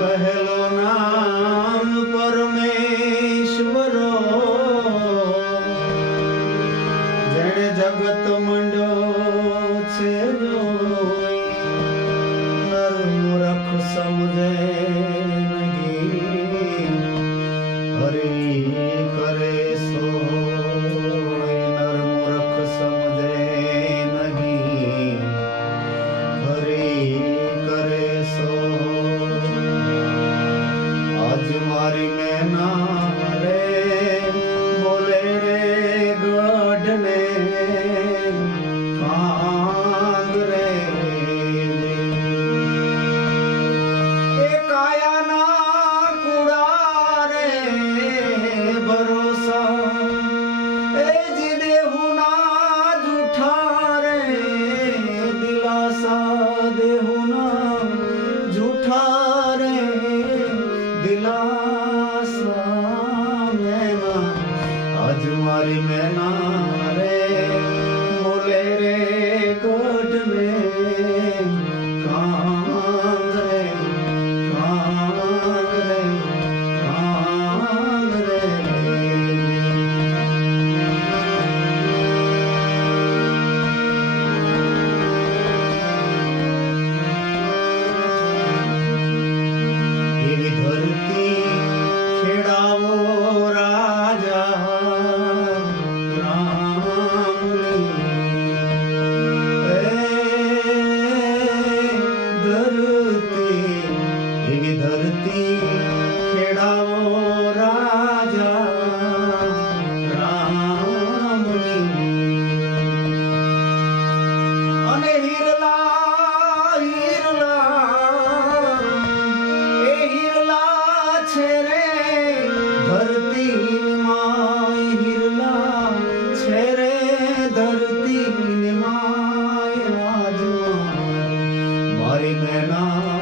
પહેલો નામ પરમેશ્વરો જેણે જગત મંડો છે. દિલા સ્વામે આજ મારી મેના Elena.